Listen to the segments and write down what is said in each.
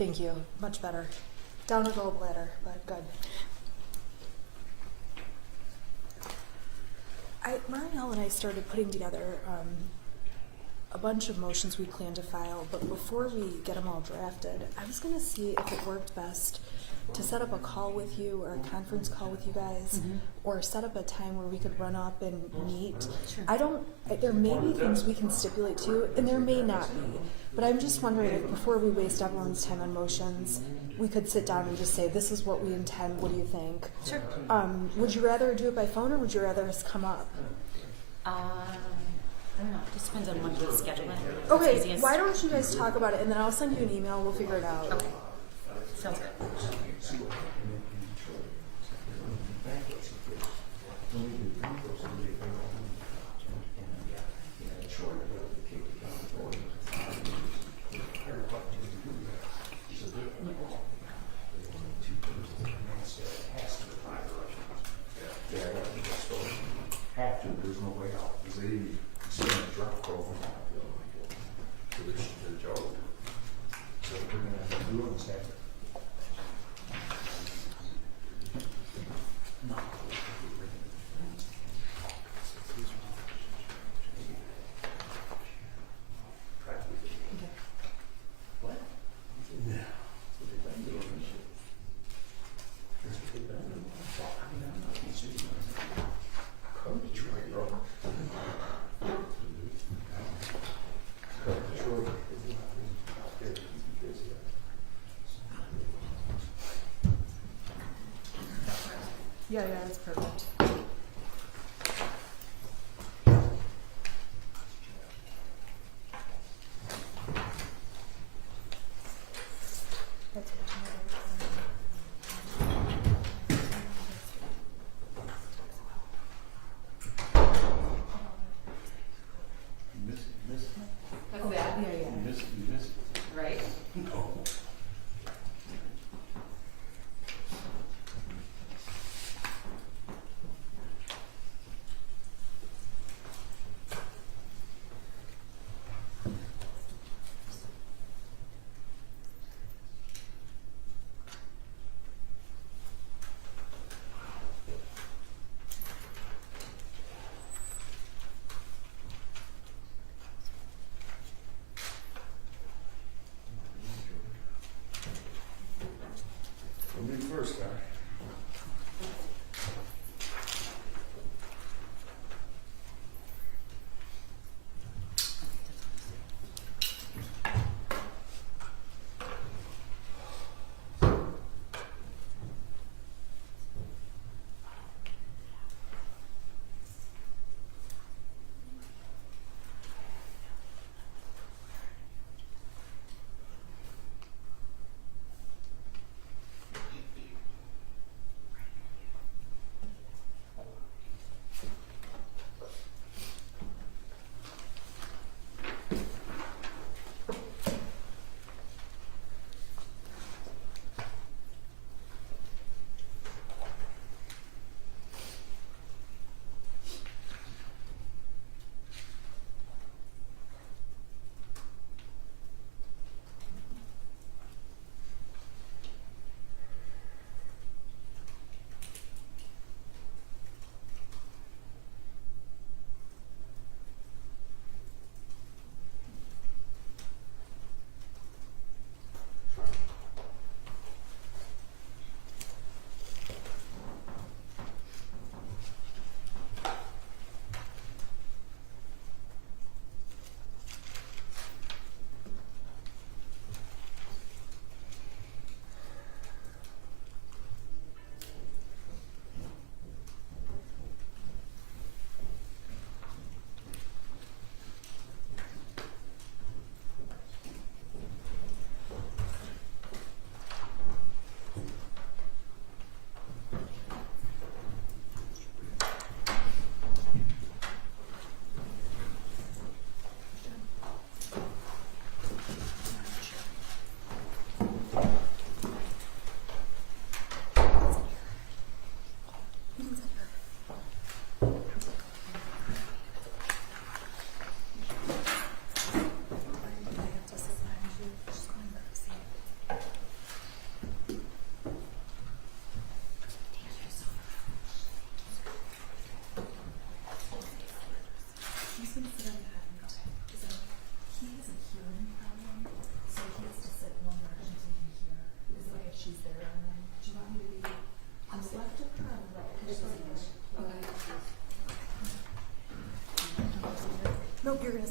Thank you. Much better. Down a gallbladder, but good. Marielle and I started putting together a bunch of motions we plan to file, but before we get them all drafted, I was going to see if it worked best to set up a call with you or a conference call with you guys, or set up a time where we could run up and meet. Sure. There may be things we can stipulate too, and there may not be, but I'm just wondering if before we waste everyone's time on motions, we could sit down and just say, this is what we intend, what do you think? Sure. Would you rather do it by phone, or would you rather us come up? I don't know. It just depends on when we schedule it. Okay, It's easiest. why don't you guys talk about it, and then I'll send you an email, we'll figure it out. Okay. Sounds good. Have to, there's no way out, because it's gonna drop over to the job. So we're gonna have to do it instead. What? Yeah. Yeah, that's perfect. That's good. You miss it. What's that? Yeah, yeah. You miss it. Right? Oh.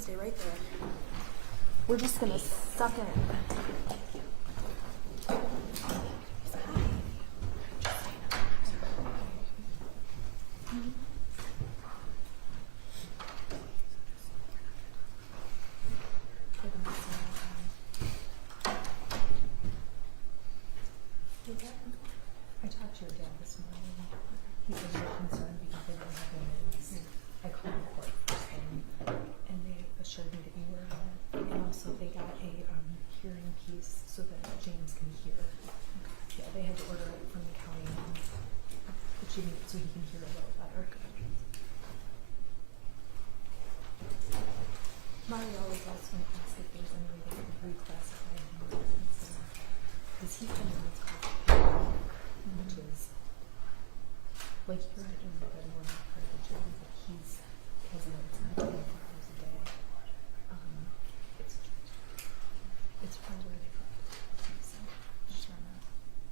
stay right there. We're just gonna suck in. I talked to your dad this morning. He was really concerned because they don't have any. I called the court first thing, and they assured me that you were on it. And also they got a hearing piece so that James can hear. Yeah, they had to order it from the county, but you need it so he can hear a little better. Mario was also going to ask if there's any way they could reclassify him. Because he can only talk, which is like you're in the good one part of the gym, but he's has notes on 24 hours a day. It's from where they got it.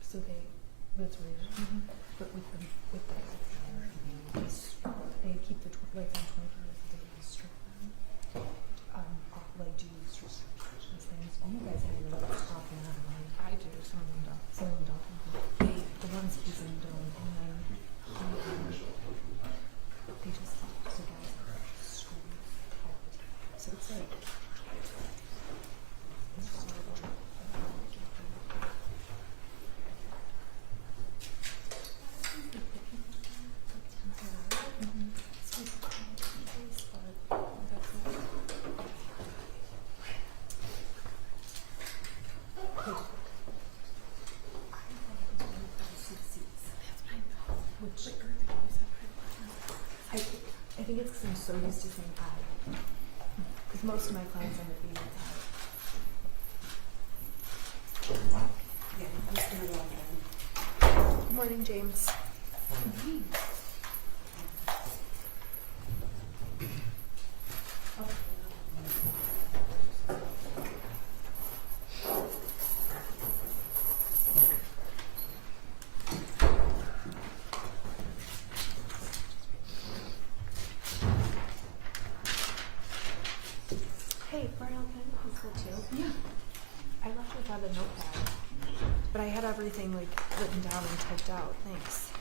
So they that's weird. But with the they keep the lights on 24 hours a day. They strip them. Like do restrictions things. You guys have your lights off and on, right? I do, some of them don't. Some of them don't. The ones he's in don't, and then they just the guys are screaming all the time. So it's like it's horrible. Which I think it's because I'm so used to saying I. Because most of my clients end up being I. Yeah, I'm just gonna go again. Good morning, James. Hey, Mariel, can I have a pencil too? Yeah. I left without a notepad, but I had everything like written down and typed out. Thanks.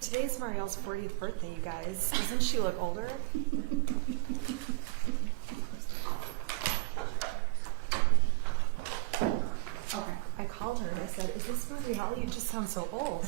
Today's Mariel's 40th birthday, you guys. Doesn't she look older? Okay. I called her and I said, "Is this Mariel? You just sound so old."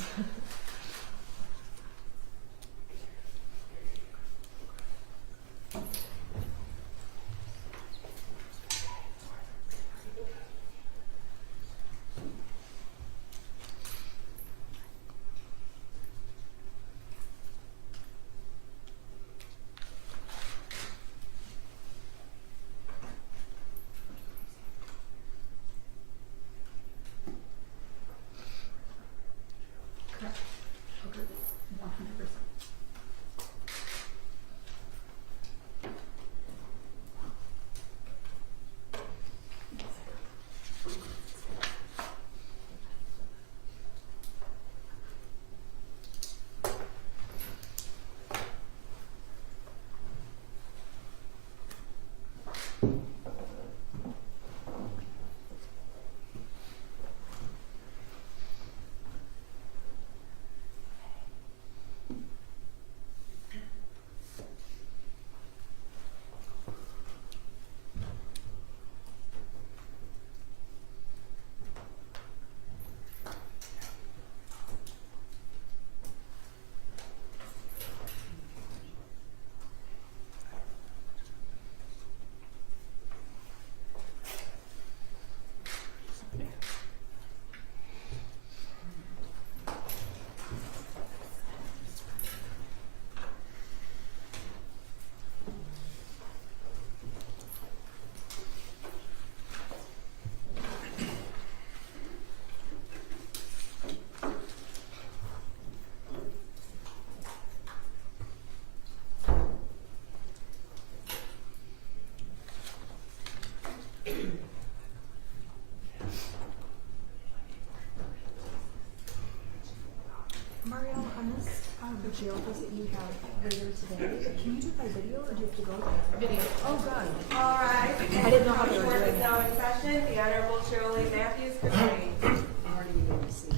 the jail visit you have later today, can you do it by video or do you have to go there? Video. Oh, good. All right. I didn't know how they were Court doing is it. now in session. The Honorable Shirley Matthews, good morning. Already been received.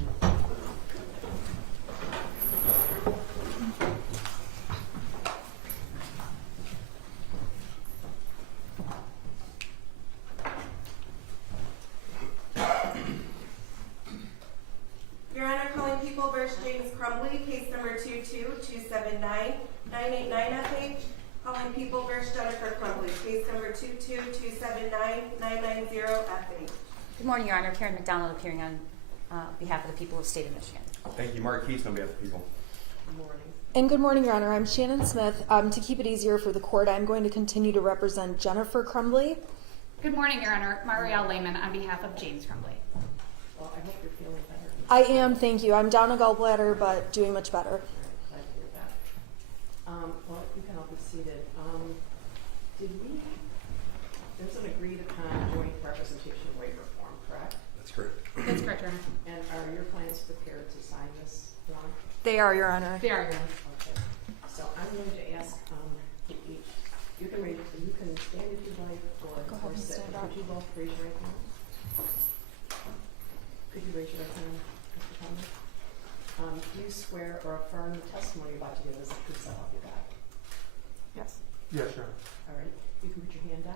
Your Honor, calling People versus James Crumbley, case number 22-279-989FH. Calling People versus Jennifer Crumbley, case number 22-279-990FH. Good morning, Your Honor. Karen McDonald appearing on behalf of the people of the state of Michigan. Thank you. Mark Keith on behalf of the people. Good morning. And good morning, Your Honor. I'm Shannon Smith. To keep it easier for the court, I'm going to continue to represent Jennifer Crumbley. Good morning, Your Honor. Marielle Lehman on behalf of James Crumbley. Well, I hope you're feeling better. I am, thank you. I'm down a gallbladder, but doing much better. Glad to hear that. Well, you can all be seated. There's an agreed upon joint representation waiver form, correct? That's correct. That's correct, Your Honor. And are your clients prepared to sign this form? They are, Your Honor. They are, Your Honor. Okay. So I'm going to ask each, you can stand if you'd like, Go ahead or and sit. stand up. Could you both raise your right hand? Could you raise your right hand, Mr. Thomas? Do you swear or affirm the testimony you're about to give is the truth, so help you God? Yes. Yes, sure. All right, you can put your hand down.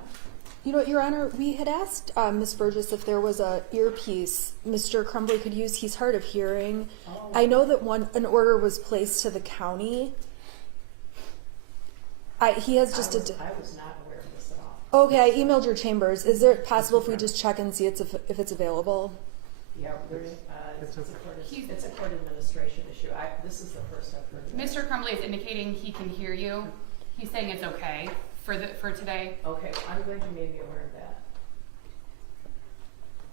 You know what, Your Honor, we had asked Ms. Burgess if there was a earpiece Mr. Crumbley could use. He's hard of hearing. Oh. I know that an order was placed to the county. He has just I was not aware of this at all. Okay, I emailed your chambers. Is it possible if we just check and see if it's available? Yeah, It's okay. it's a court administration issue. This is the first I've heard of it. Mr. Crumbley is indicating he can hear you. He's saying it's okay for today. Okay, well, I'm glad you made me aware of that.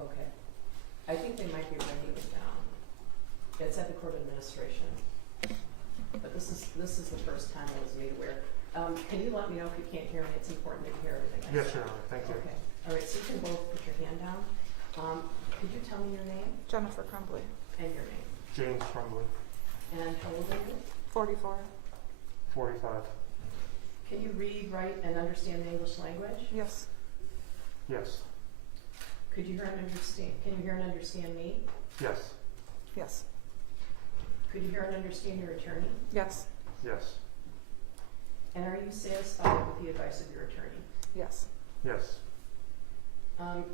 Okay. I think they might be writing it down. It's at the court administration. But this is the first time I was made aware. Can you let me know if you can't hear me? It's important to hear everything I Yes, say. Your Honor. Thank you. Okay. All right, so you can both put your hand down. Could you tell me your name Jennifer Crumbley, and your name? James Crumbley, And how old are you? 44. 45. Can you read, write, and understand the English language? Yes. Yes. Could you hear and understand? Can you hear and understand me? Yes. Yes. Could you hear and understand your attorney? Yes. Yes. And are you satisfied with the advice of your attorney? Yes. Yes.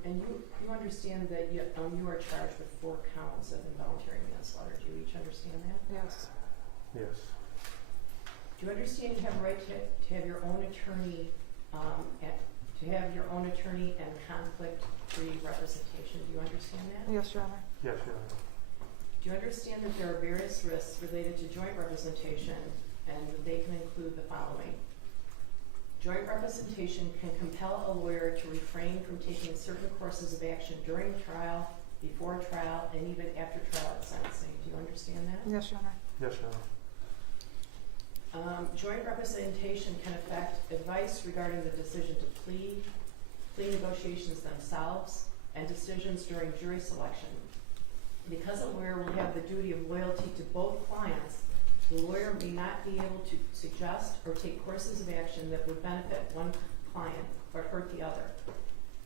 And you understand that you are charged with 4 counts of involuntary manslaughter. Do you each understand that? Yes. Yes. Do you understand you have a right to have your own attorney, and conflict-free representation? Do you understand that? Yes, Your Honor. Yes, Your Honor. Do you understand that there are various risks related to joint representation, and that they can include the following? Joint representation can compel a lawyer to refrain from taking certain courses of action during trial, before trial, and even after trial and sentencing. Do you understand that? Yes, Your Honor. Yes, Your Honor. Joint representation can affect advice regarding the decision to plea negotiations themselves, and decisions during jury selection. Because a lawyer will have the duty of loyalty to both clients, the lawyer may not be able to suggest or take courses of action that would benefit one client but hurt the other.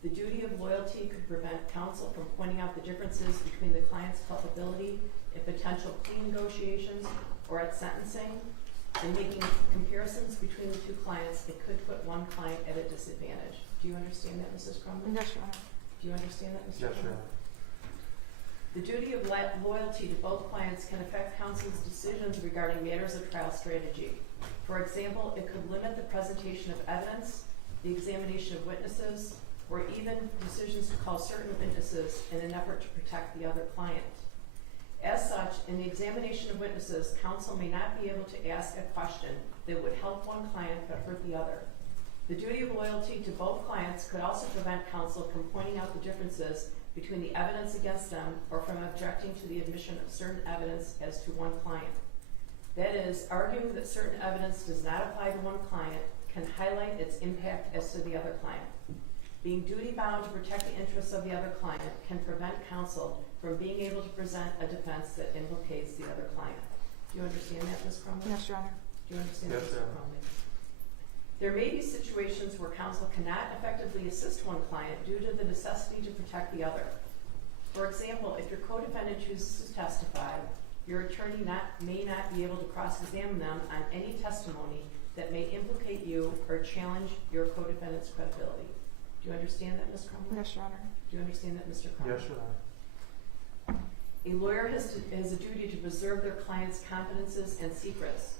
The duty of loyalty could prevent counsel from pointing out the differences between the client's culpability in potential plea negotiations or at sentencing, and making comparisons between the two clients that could put one client at a disadvantage. Do you understand that, Mrs. Crumbley? Yes, Your Honor. Do you understand that, Mr. Yes, Crumbley? Your Honor. The duty of loyalty to both clients can affect counsel's decisions regarding matters of trial strategy. For example, it could limit the presentation of evidence, the examination of witnesses, or even decisions to call certain witnesses in an effort to protect the other client. As such, in the examination of witnesses, counsel may not be able to ask a question that would help one client but hurt the other. The duty of loyalty to both clients could also prevent counsel from pointing out the differences between the evidence against them or from objecting to the admission of certain evidence as to one client. That is, arguing that certain evidence does not apply to one client can highlight its impact as to the other client. Being duty-bound to protect the interests of the other client can prevent counsel from being able to present a defense that implicates the other client. Do you understand that, Ms. Crumbley? Yes, Your Honor. Do you understand Yes, that, Mr. Your Honor. Crumbley? There may be situations where counsel cannot effectively assist one client due to the necessity to protect the other. For example, if your co-defendant chooses to testify, your attorney may not be able to cross-examine them on any testimony that may implicate you or challenge your co-defendant's credibility. Do you understand that, Ms. Crumbley? Yes, Your Honor. Do you understand that, Mr. Crumbley? Yes, Your Honor. A lawyer has a duty to preserve their client's confidences and secrets,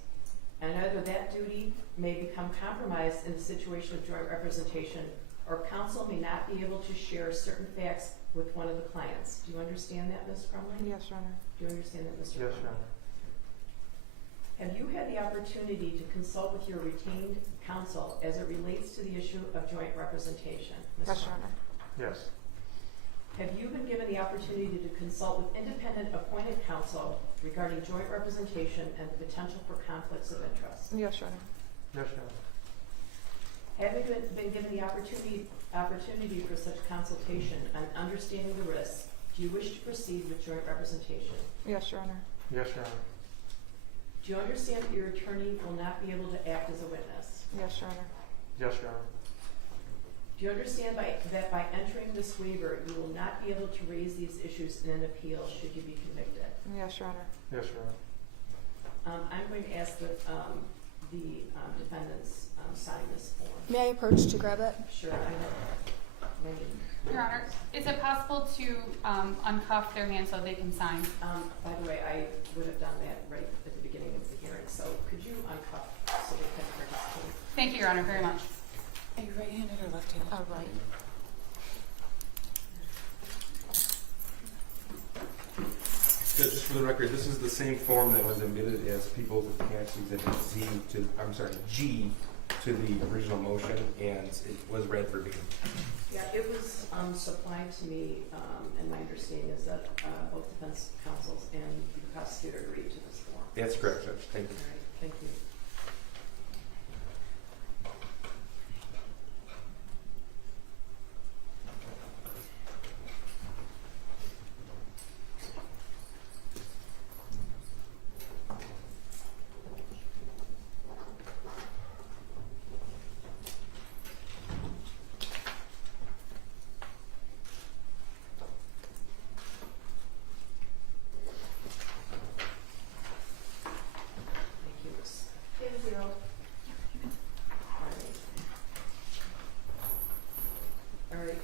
and either that duty may become compromised in the situation of joint representation, or counsel may not be able to share certain facts with one of the clients. Do you understand that, Ms. Crumbley? Yes, Your Honor. Do you understand that, Mr. Yes, Crumbley? Your Honor. Have you had the opportunity to consult with your retained counsel as it relates to the issue of joint representation? Ms. Yes, Your Crumbley? Honor. Yes. Have you been given the opportunity to consult with independent appointed counsel regarding joint representation and the potential for conflicts of interest? Yes, Your Honor. Yes, Your Honor. Have you been given the opportunity for such consultation on understanding the risks? Do you wish to proceed with joint representation? Yes, Your Honor. Yes, Your Honor. Do you understand that your attorney will not be able to act as a witness? Yes, Your Honor. Yes, Your Honor. Do you understand that by entering this waiver, you will not be able to raise these issues in an appeal should you be convicted? Yes, Your Honor. Yes, Your Honor. I'm going to ask that the defendants sign this form. May I approach to grab it? Sure, I know. Your Honor, is it possible to uncuff their hands so they can sign? By the way, I would have done that right at the beginning of the hearing, so could you uncuff so they can participate? Thank you, Your Honor, very much. Are you right-handed or left-handed? Right. Just for the record, this is the same form that was admitted as People's Attached Exhibit G to the original motion, and it was read verbatim. Yeah, it was supplied to me, and my understanding is that both defense counsels and the prosecutor agreed to this form. That's correct, Judge. Thank you. All right, thank you.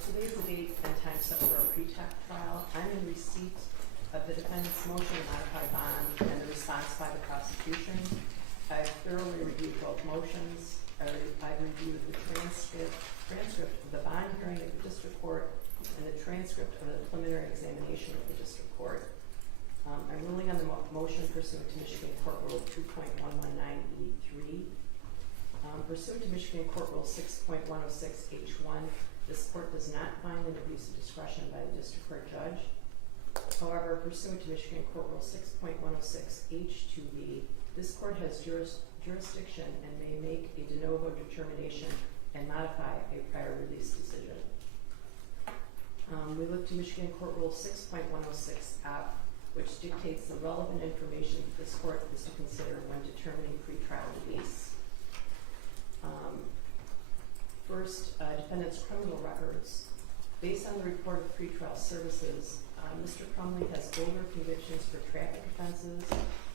Today's the date and time set for a pre-tax trial. I'm in receipt of the defendant's motion to modify bond and the response by the prosecution. I've thoroughly reviewed both motions. I've reviewed the transcript of the bond hearing at the district court and the transcript of the preliminary examination of the district court. I'm ruling on the motion pursuant to Michigan Court Rule 2.119E3. Pursuant to Michigan Court Rule 6.106H1, this court does not find an abuse of discretion by the district court judge. However, pursuant to Michigan Court Rule 6.106H2B, this court has jurisdiction and may make a de novo determination and modify a prior release decision. We look to Michigan Court Rule 6.106F, which dictates the relevant information that this court is to consider when determining pretrial release. First, defendant's criminal records. Based on the report of pretrial services, Mr. Crumbley has older convictions for traffic offenses,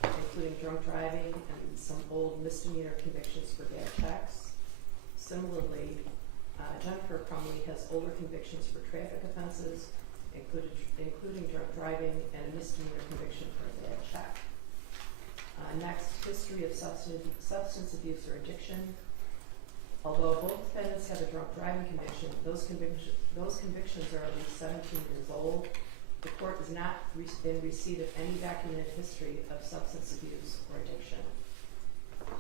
including drunk driving and some old misdemeanor convictions for bad checks. Similarly, Jennifer Crumbley has older convictions for traffic offenses, including drunk driving and a misdemeanor conviction for a bad check. Next, history of substance abuse or addiction. Although both defendants have a drunk driving conviction, those convictions are at least 17 years old. The court is not in receipt of any documented history of substance abuse or addiction.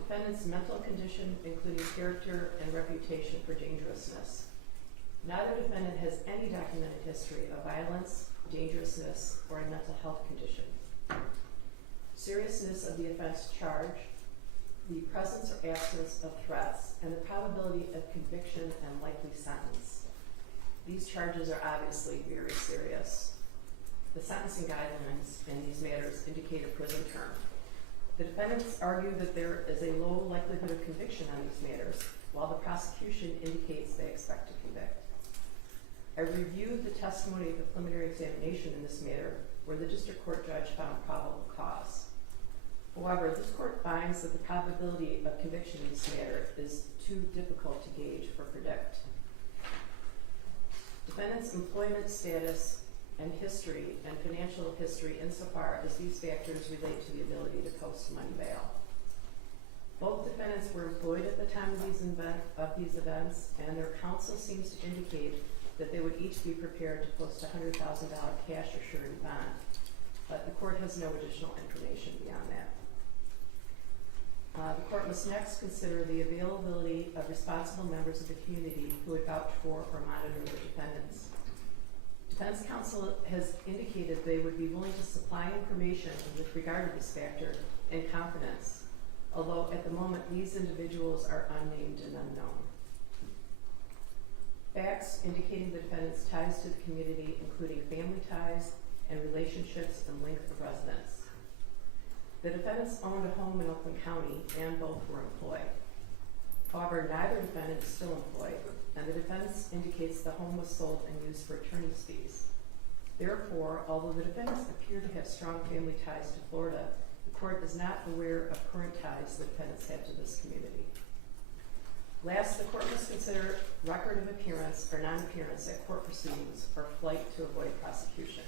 Defendant's mental condition, including character and reputation for dangerousness. Neither defendant has any documented history of violence, dangerousness, or a mental health condition. Seriousness of the offense charged, the presence or absence of threats, and the probability of conviction and likely sentence. These charges are obviously very serious. The sentencing guidelines in these matters indicate a prison term. The defendants argue that there is a low likelihood of conviction on these matters, while the prosecution indicates they expect to convict. I reviewed the testimony of the preliminary examination in this matter, where the district court judge found probable cause. However, this court finds that the probability of conviction in this matter is too difficult to gauge or predict. Defendant's employment status and history and financial history insofar as these factors relate to the ability to post money bail. Both defendants were employed at the time of these events, and their counsel seems to indicate that they would each be prepared to post a $100,000 cash or surety bond, but the court has no additional information beyond that. The court must next consider the availability of responsible members of the community who would vouch for or monitor the defendants. Defense counsel has indicated they would be willing to supply information with regard to this factor in confidence, although at the moment these individuals are unnamed and unknown. Facts indicating the defendant's ties to the community, including family ties and relationships and length of residence. The defendants owned a home in Oakland County and both were employed. However, neither defendant is still employed, and the defense indicates the home was sold and used for attorney's fees. Therefore, although the defendants appear to have strong family ties to Florida, the court is not aware of current ties the defendants have to this community. Last, the court must consider record of appearance or non-appearance at court proceedings or flight to avoid prosecution.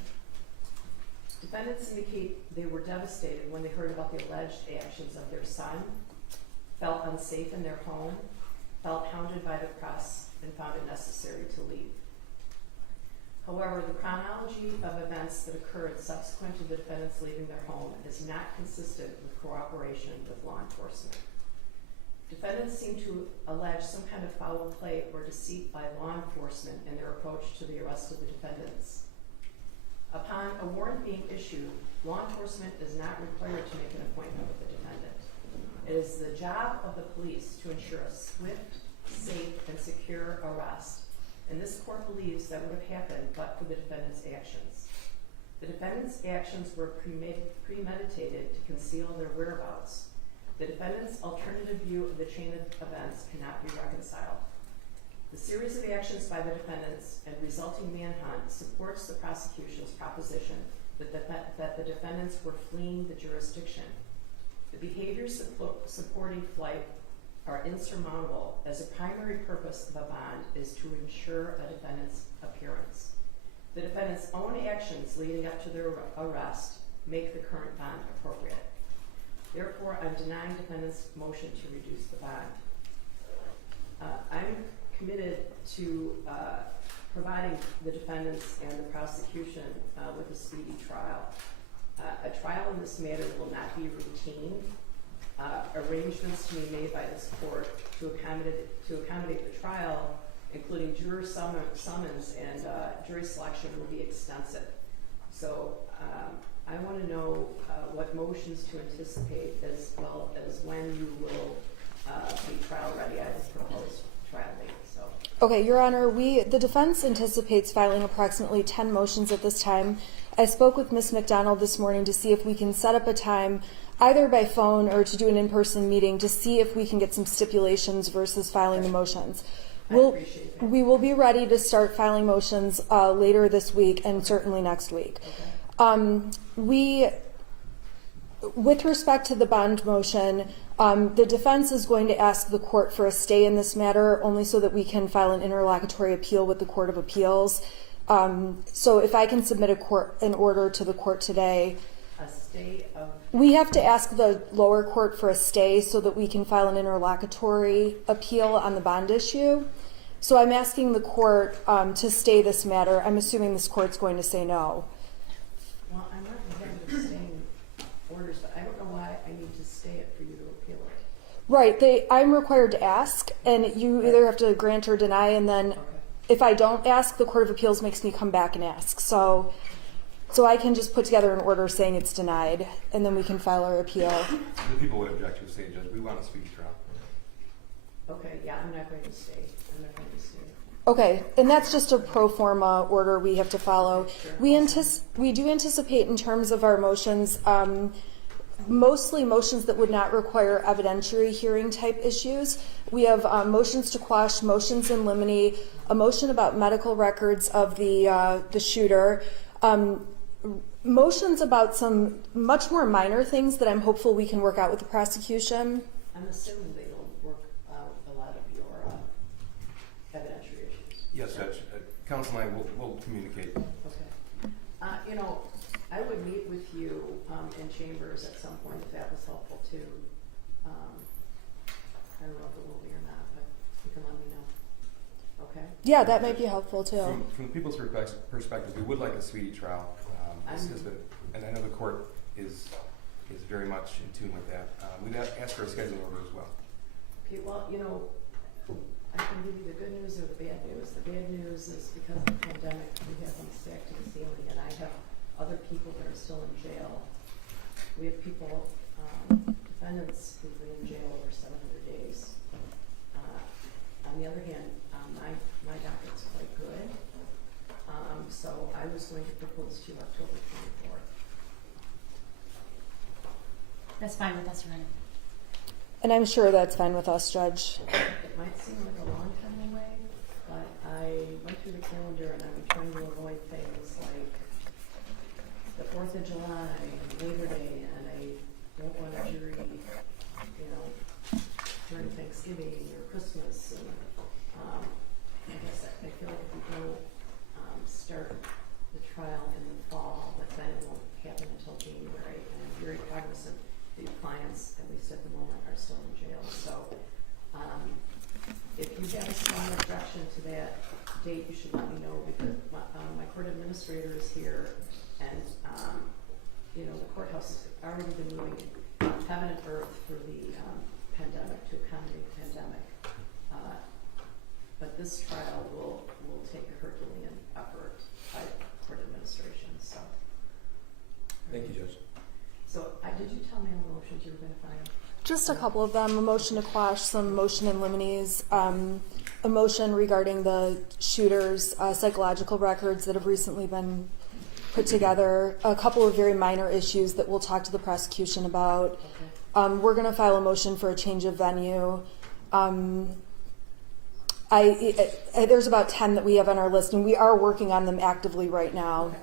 Defendants indicate they were devastated when they heard about the alleged actions of their son, felt unsafe in their home, felt hounded by the press, and found it necessary to leave. However, the chronology of events that occurred subsequent to the defendants leaving their home is not consistent with cooperation with law enforcement. Defendants seem to allege some kind of foul play or deceit by law enforcement in their approach to the arrest of the defendants. Upon a warrant being issued, law enforcement is not required to make an appointment with the defendant. It is the job of the police to ensure a swift, safe, and secure arrest, and this court believes that would have happened but for the defendant's actions. The defendant's actions were premeditated to conceal their whereabouts. The defendant's alternative view of the chain of events cannot be reconciled. The series of actions by the defendants and resulting manhunt supports the prosecution's proposition that the defendants were fleeing the jurisdiction. The behaviors supporting flight are insurmountable, as a primary purpose of a bond is to ensure a defendant's appearance. The defendant's own actions leading up to their arrest make the current bond appropriate. Therefore, I'm denying defendant's motion to reduce the bond. I'm committed to providing the defendants and the prosecution with a speedy trial. A trial in this matter will not be routine. Arrangements to be made by this court to accommodate the trial, including juror summons and jury selection, will be extensive. So I want to know what motions to anticipate, as well as when you will be trial ready. I have proposed trial date. So. Okay, Your Honor, the defense anticipates filing approximately 10 motions at this time. I spoke with Ms. McDonald this morning to see if we can set up a time, either by phone or to do an in-person meeting, to see if we can get some stipulations versus filing the motions. Appreciate that. We will be ready to start filing motions later this week and certainly next week. Okay. With respect to the bond motion, the defense is going to ask the court for a stay in this matter, only so that we can file an interlocutory appeal with the Court of Appeals. So if I can submit an order to the court today. A stay of... We have to ask the lower court for a stay so that we can file an interlocutory appeal on the bond issue. So I'm asking the court to stay this matter. I'm assuming this court's going to say no. Well, I'm not going to abstain orders, but I don't know why I need to stay it for you to appeal it. Right. I'm required to ask, and you either have to grant or deny, and then if I don't ask, the Court of Appeals makes me come back and ask. So I can just put together an order saying it's denied, and then we can file our appeal. The people would object to say, Judge, we want a speedy trial. Okay, yeah, I'm not going to stay. Okay, and that's just a pro forma order we have to follow. Sure. We do anticipate, in terms of our motions, mostly motions that would not require evidentiary hearing type issues. We have motions to quash, motions in limine, a motion about medical records of the shooter, motions about some much more minor things that I'm hopeful we can work out with the prosecution. I'm assuming they don't work out a lot of your evidentiary issues. Yes, Judge. Counsel and I will communicate. Okay. You know, I would meet with you in chambers at some point if that was helpful too. I don't know if it will be or not, but you can let me know. Okay? Yeah, that might be helpful too. From the people's perspective, we would like a speedy trial. This has been, and I know the court is very much in tune with that. We'd ask for a scheduling order as well. Okay, well, you know, I can give you the good news or the bad news. The bad news is because of the pandemic, we have them stacked to the ceiling, and I have other people that are still in jail. We have people, defendants who've been in jail over 700 days. On the other hand, my docket's quite good. So I was going to propose to you October 24th. That's fine with us, Renee. And I'm sure that's fine with us, Judge. It might seem like a long time away, but I went through the calendar and I'm trying to avoid things like the 4th of July and Labor Day, and I don't want a jury, you know, during Thanksgiving or Christmas. And I guess I feel like if we don't start the trial in the fall, but then it won't happen until January. And I'm very cognizant that your clients, at least at the moment, are still in jail. So if you have a strong objection to that date, you should let me know, because my court administrator is here, and you know, the courthouse has already been moving heaven and earth for the pandemic, to accommodate the pandemic. But this trial will take a Herculean effort by court administration. So Thank you, Judge. so did you tell me all the motions you were going to file? Just a couple of them, a motion to quash, some motion in limines, a motion regarding the shooter's psychological records that have recently been put together, a couple of very minor issues that we'll talk to the prosecution about. Okay. We're going to file a motion for a change of venue. There's about 10 that we have on our list, and we are working on them actively right now. Okay.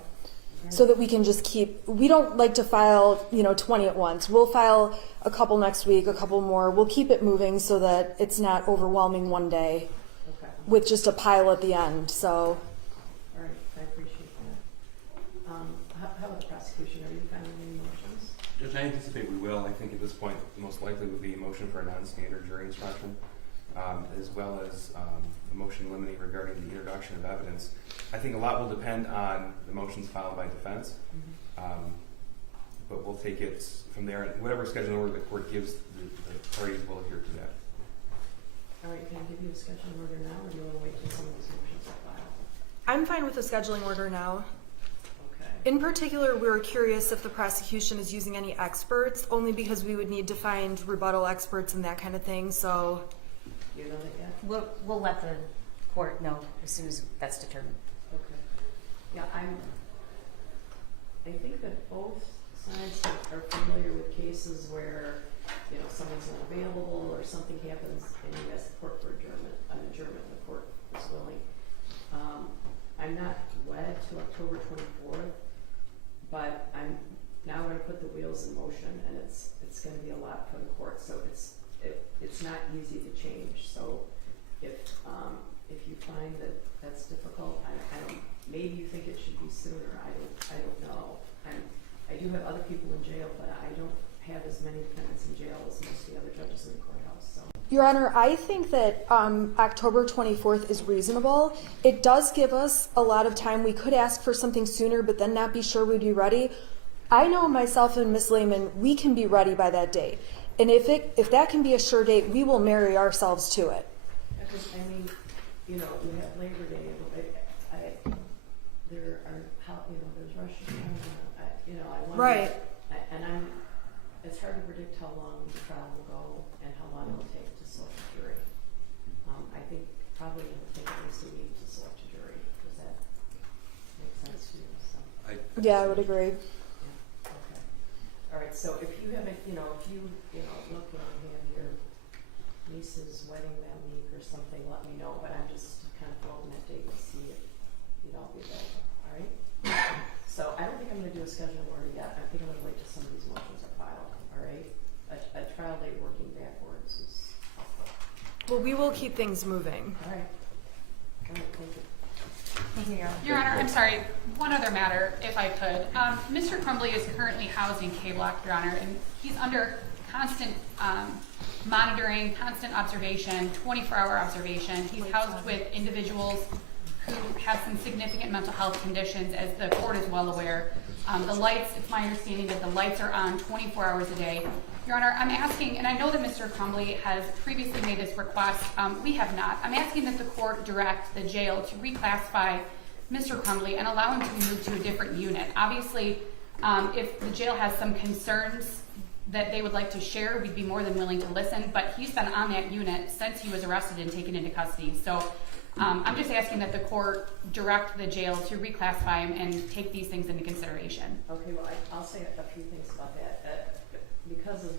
So that we can just keep, we don't like to file, 20 at once. We'll file a couple next week, a couple more. We'll keep it moving so that it's not overwhelming one day Okay. with just a pile at the end. So, All right. I appreciate that. How about the prosecution? Are you filing any motions? Judge, I anticipate we will. I think at this point, most likely would be a motion for a non-standard jury instruction, as well as a motion limiting regarding the introduction of evidence. I think a lot will depend on the motions filed by defense, but we'll take it from there. And whatever scheduling order the court gives, the parties will adhere to that. All right. Can I give you a scheduling order now, or do you want to wait till some of these motions are filed? I'm fine with the scheduling order now. Okay. In particular, we were curious if the prosecution is using any experts, only because we would need to find rebuttal experts and that kind of thing. So, You know that yet? We'll let the court know as soon as that's determined. Okay. Yeah, I think that both sides are familiar with cases where, someone's unavailable or something happens and you ask the court for an adjournment, the court is willing. I'm not wed to October 24th, but I'm now going to put the wheels in motion, and it's going to be a lot for the court, so it's not easy to change. So if you find that that's difficult, I don't. Maybe you think it should be sooner. I don't know. I do have other people in jail, but I don't have as many defendants in jail as most of the other judges in the courthouse. So. Your Honor, I think that October 24th is reasonable. It does give us a lot of time. We could ask for something sooner, but then not be sure we'd be ready. I know myself and Ms. Lehman, we can be ready by that date. And if that can be a sure date, we will marry ourselves to it. Because, you have Labor Day, there are, there's Rosh Hashanah, I wonder. Right. And it's hard to predict how long the trial will go and how long it will take to select a jury. I think probably it will take at least a week to select a jury. Does that make sense to you? So, Yeah, I would agree. yeah. Okay. All right, so if you have if you know, look and have your niece's wedding that week or something, let me know, but I'm just kind of floating that date to see if you'd all be available, all right? So I don't think I'm gonna do a scheduling order yet, I think I'm gonna wait till some of these motions are filed, all right? A trial date working backwards is helpful. Well, we will keep things moving. All right, thank you. Thank you. Your Honor, I'm sorry, one other matter, if I could. Mr. Crumbley is currently housed in K-Block, Your Honor, and he's under constant monitoring, constant observation, 24-hour observation. He's housed with individuals who have some significant mental health conditions, as the court is well aware. The lights, it's my understanding that the lights are on 24 hours a day. Your Honor, I'm asking, and I know that Mr. Crumbley has previously made this request, we have not. I'm asking that the court direct the jail to reclassify Mr. Crumbley and allow him to be moved to a different unit. Obviously, if the jail has some concerns that they would like to share, we'd be more than willing to listen, but he's been on that unit since he was arrested and taken into custody. So I'm just asking that the court direct the jail to reclassify him and take these things into consideration. Okay, well, I'll say a few things about that. Because of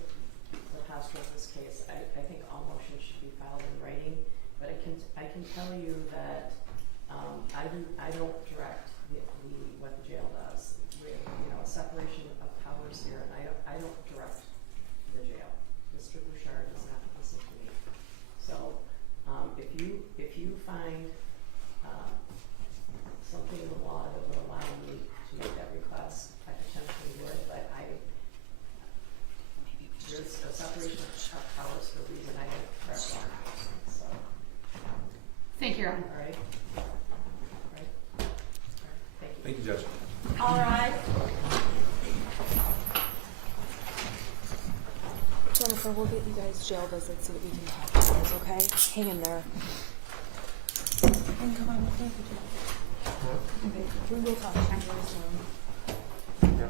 the posture of this case, I think all motions should be filed in writing, but I can tell you that I don't direct what the jail does. A separation of powers here, and I don't direct the jail. Mr. Bouchard does not listen to me. So if you find something in the law that would allow me to make that request, I potentially would, but there's a separation of powers for a reason I don't press on. So Thank you, Your Honor. all right. Thank you. Thank you, Judge. All right. Jennifer, we'll get you guys jail visits so that we can talk to you guys, okay? Hang in there. And come on with me. Okay, we will talk to you guys. Yeah.